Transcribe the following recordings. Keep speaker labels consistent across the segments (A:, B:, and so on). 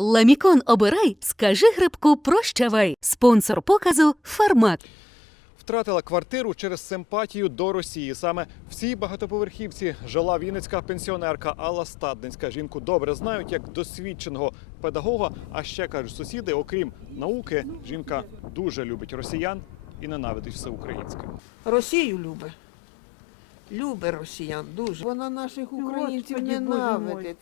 A: Ламікон обирай, скажи грибку прощавай. Спонсор показу Фармак.
B: Втратила квартиру через симпатію до Росії. Саме в цій багатоповерхівці жила вінницька пенсіонерка Алла Стадницька. Жінку добре знають як досвідченого педагога. А ще кажуть сусіди, окрім науки, жінка дуже любить росіян і ненавидить все українське.
C: Росію любить. Любить росіян дуже. Вона наших українців ненавидить.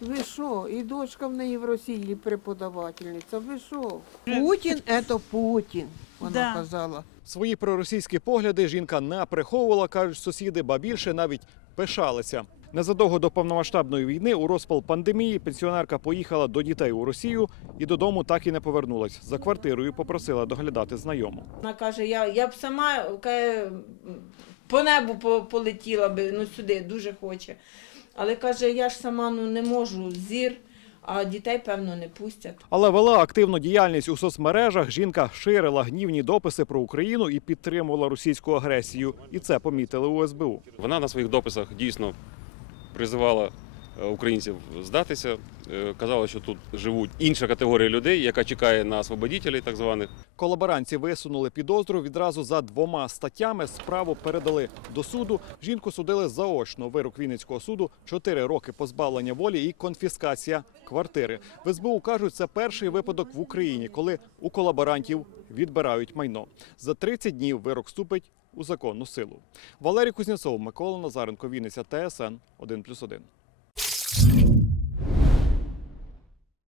C: Ви що? І дочка в неї в Росії преподавательниця. Ви що? Путін це Путін, вона
D: Да.
C: казала.
B: Свої проросійські погляди жінка не приховувала, кажуть сусіди, ба більше навіть пишалися. Незадовго до повномасштабної війни у розпал пандемії пенсіонерка поїхала до дітей у Росію і додому так і не повернулась. За квартирою попросила доглядати знайому.
E: Вона каже, я, я б сама каже, по небу по- полетіла би, ну сюди дуже хоче. Але каже, я ж сама ну, не можу зір, а дітей, певно, не пустять.
B: Але вела активну діяльність у соцмережах. Жінка ширила гнівні дописи про Україну і підтримувала російську агресію. І це помітили у СБУ.
F: Вона на своїх дописах дійсно призивала українців здатися. е, Казала, що тут живуть інша категорія людей, яка чекає на освободітелей, так званих.
B: Колаборанці висунули підозру відразу за двома статтями. Справу передали до суду. Жінку судили заочно. Вирок Вінницького суду 4 роки позбавлення волі і конфіскація квартири. В СБУ кажуть, це перший випадок в Україні, коли у колаборантів відбирають майно. За 30 днів вирок вступить у законну силу. Валерій Кузнєцов, Микола Назаренко, Вінниця, ТСН 1+,1.